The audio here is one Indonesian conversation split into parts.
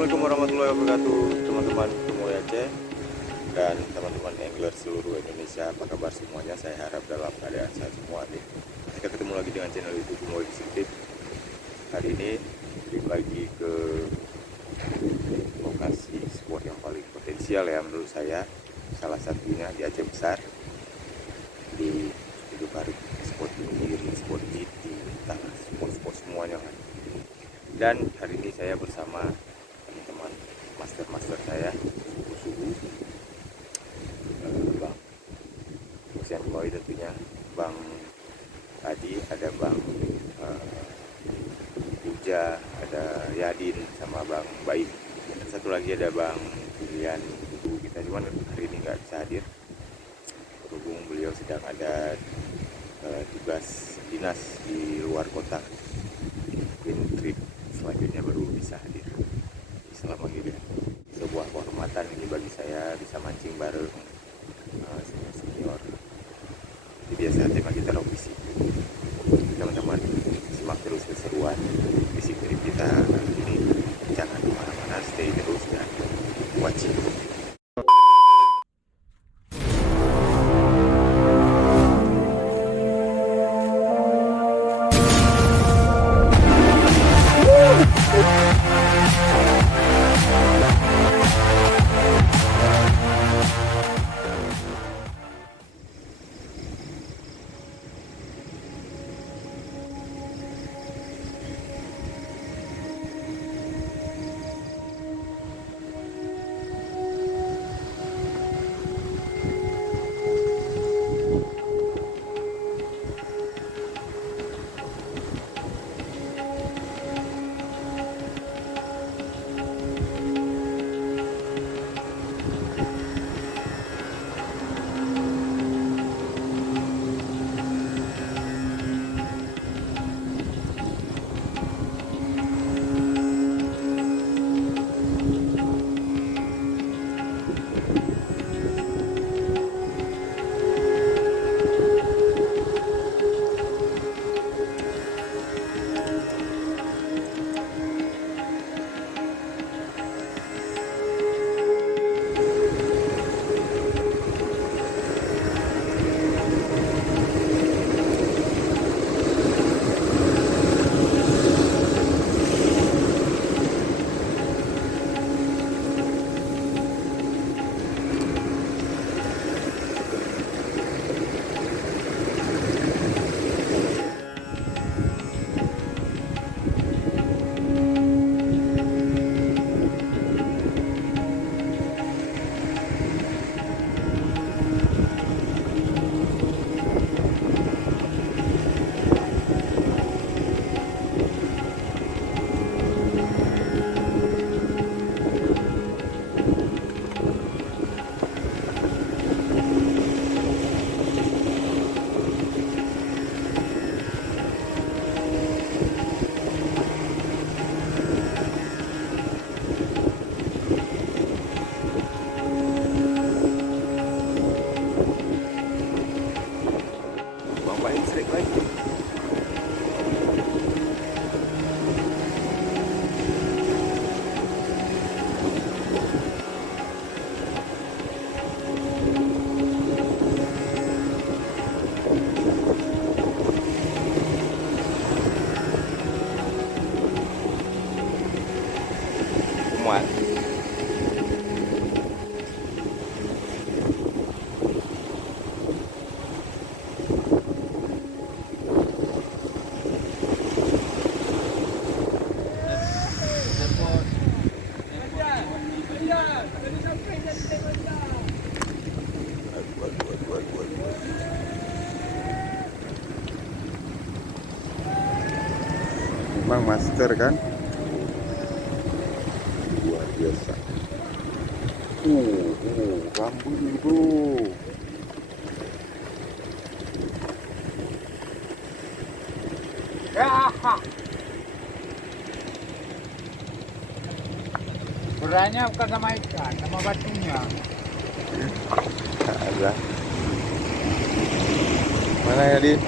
Assalamualaikum warahmatullahi wabarakatuh, teman-teman Mulai Aceh dan teman-teman angler seluruh Indonesia. Apa kabar semuanya? Saya harap dalam keadaan sehat semua nih. Kita ketemu lagi dengan channel YouTube Mulai Fishing. Hari ini balik lagi ke lokasi spot yang paling potensial ya menurut saya. Salah satunya di Aceh Besar, di Parit, spot pinggir, spot titi, spot-spot semuanya kan. Dan hari ini saya bersama teman-teman master saya, suhu Bang Husein Boy, tentunya Bang Adi, ada Bang Uja, ada Yadin, sama Bang Baik, dan satu lagi ada Bang Julian. Kita cuman hari ini nggak bisa hadir berhubung beliau sedang ada tugas dinas di luar kota. Mungkin trip selanjutnya baru bisa hadir. Selama ini sebuah kehormatan ini bagi saya bisa mancing bareng senior. Jadi biasa tema kita revisi. Teman-teman simak terus keseruan fishing trip kita kali ini. Jangan kemana-mana, stay terus dan watching. Bang master kan luar biasa. Rambut nih bro. Berannya bukan sama ikan, sama batunya. Ada. Mana ya Din?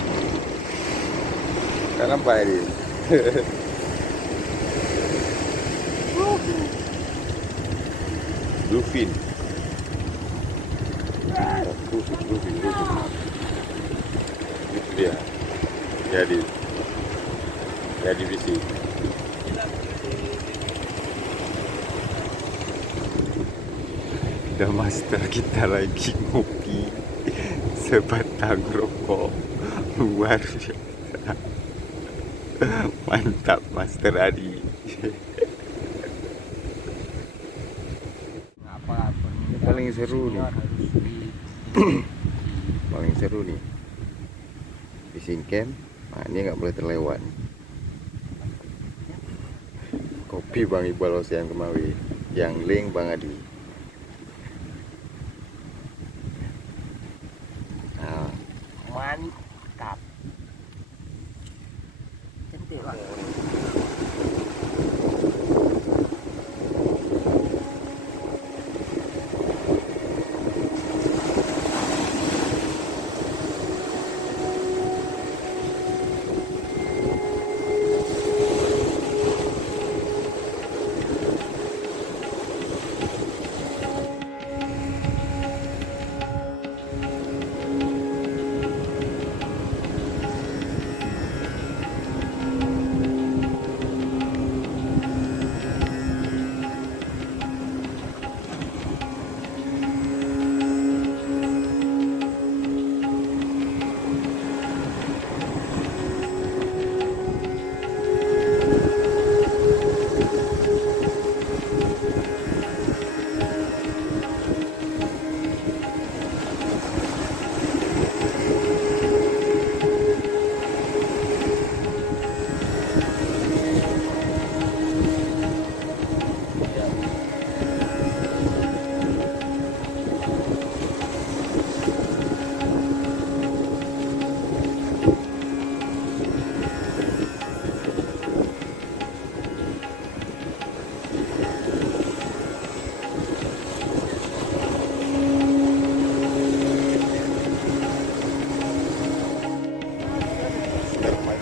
Kan apa ya Din? bluefin. Bluefin. Itu dia. Jadi bisi. Udah master kita lagi ngopi sebatang rokok luar biasa. Mantap Master Adi. Paling seru nih. Paling seru nih fishing camp. Nah, ini nggak boleh terlewat. Kopi Bang Iqbal Ocean Kemawi, yang link Bang Adi. Nah, Mantap. Cantik Pak.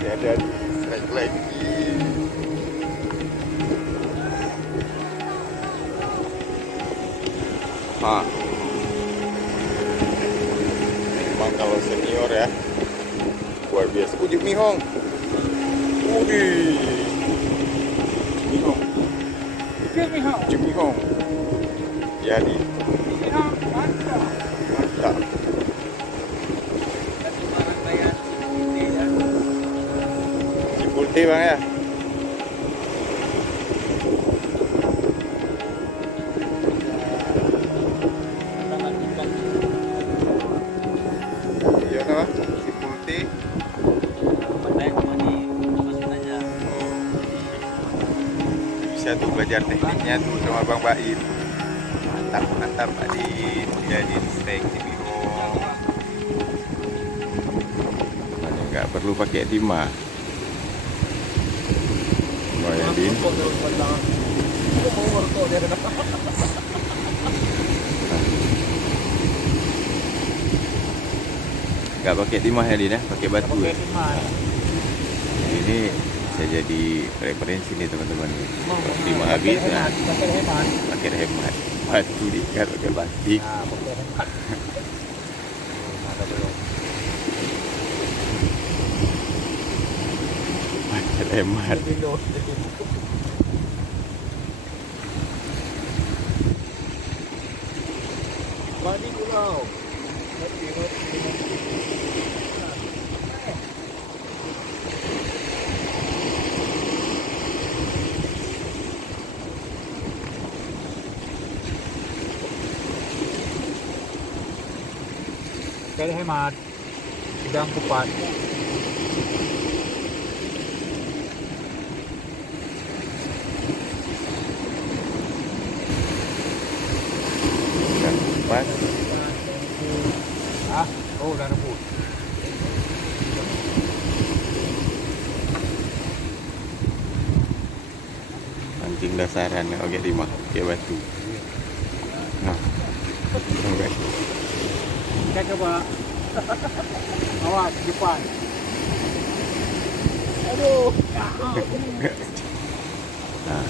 masih ada di strike lagi. Memang kalau senior ya luar biasa. Jim Mihong. Jim Mihong. Jadi mantap. Cipulti Bang ya. Iya kan Cipulti. Bisa tuh belajar tekniknya tuh sama Bang Baim. Mantap Adin. Jadi steak Cibihong. Hanya nggak perlu pakai timah. Oh ya Din. Nggak pakai timah ya Din ya, pakai batu ya. Ini bisa jadi referensi nih teman-teman. Timah habis, nah pakai hemat. Batu diikat pakai plastik. Pakai hemat. Bani pulau. Kali hemat. Udang kupat. Dan kupas. Oh, udah rebus. Mancing dasaran ya, oke timah, pakai batu. Nah, oke. Kita coba. Awas, depan. Aduh. Nah,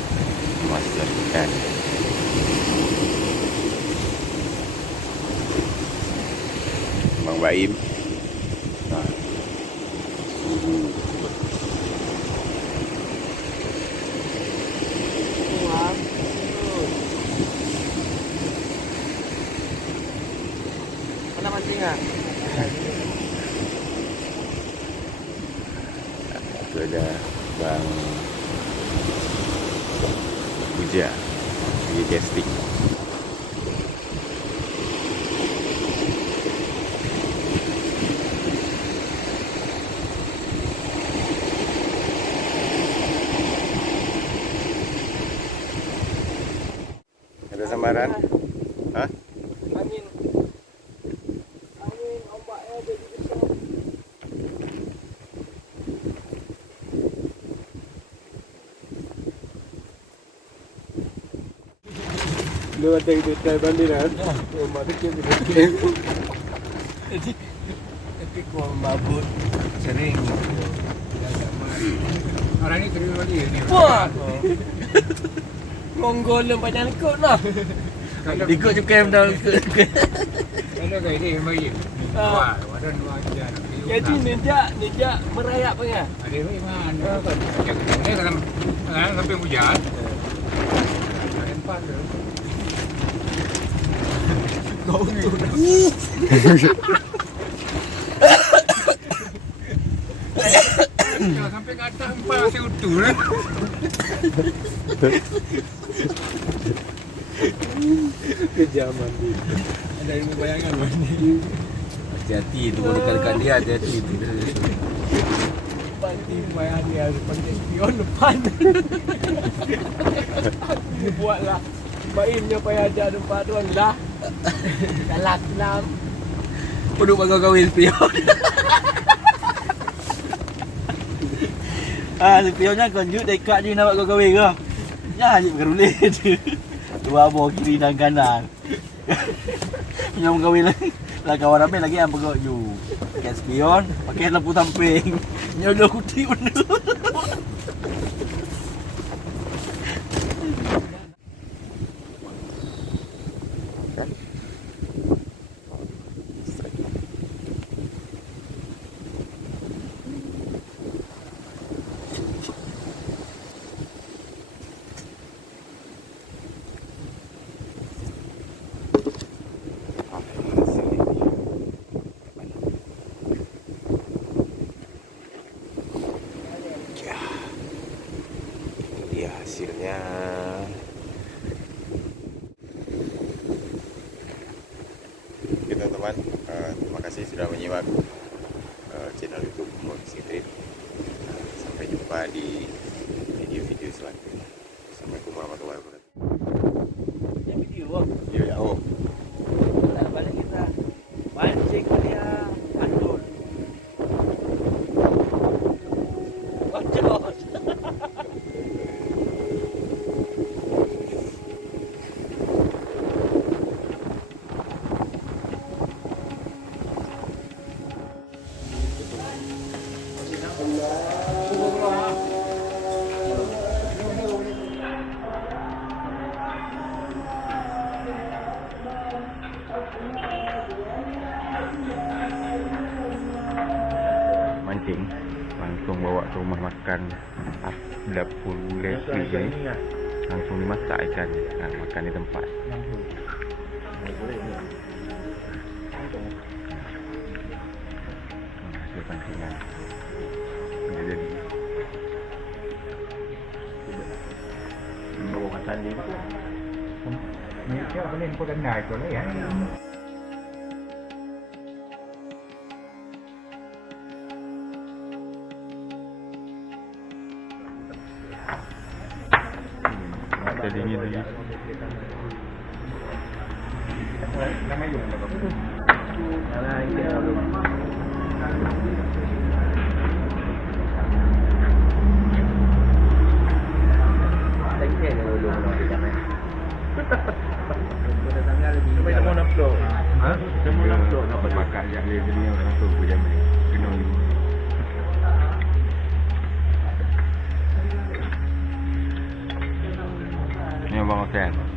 master ikan. Bang Baim. Nah, Mana mancingnya? itu ada Bang Puja di casting. Ada sambaran? Hah? Angin. Angin ombaknya jadi besar. Lu ada ide try bandiran? Ombak kecil kecil. Tapi kalau mabut sering. Orang ini terima lagi ni. Wah. Monggo lu banyak ikut lah. Ikut juga yang dah ikut. Kalau kau ini bagi. Wah, wadah dua jalan. Jadi nejak merayap punya. Ada mana? Ini kan sampai hujan. Empat tu. Kau tu. Sampai ke atas empat masih utuh lah. Kejaman dia. Ada ilmu bayangan mandi. Hati-hati tu dekat dia, hati-hati tu. Panti bayang dia seperti spion depan. Buatlah. Baimnya payah ajar tempat tu lah. Galak lam. Duduk bagi kahwin spion. Spionnya konjut dekat ni nak buat kahwin ke? Ya, hanya berulih je. Dua abang kiri dan kanan. Yang kahwin lah kawan ramai lagi yang pegok you. Pakai spion, pakai lampu samping. Nyolok kuti benda. Ini hasilnya. Oke teman-teman, terima kasih sudah menyimak channel YouTube Moxie Trip. Sampai jumpa di video-video selanjutnya. Assalamualaikum warahmatullahi wabarakatuh. Yang video Ya, oh. tak balik kita. Mancing dia andul. Wajos. Mancing langsung bawa ke rumah makan dapur Leslie ini, langsung dimasak ikan. Nah, makan di tempat. Hasil pancingan udah jadi. Bawa makan di Ni kau boleh kau kenal kau lah ya. ada dingin lagi. Nama yung apa? Sampai dah mau upload. Ha? Dah mau upload. Dapat makan yang dia beli orang tu pun jam ni. Kena ni. Ni abang makan.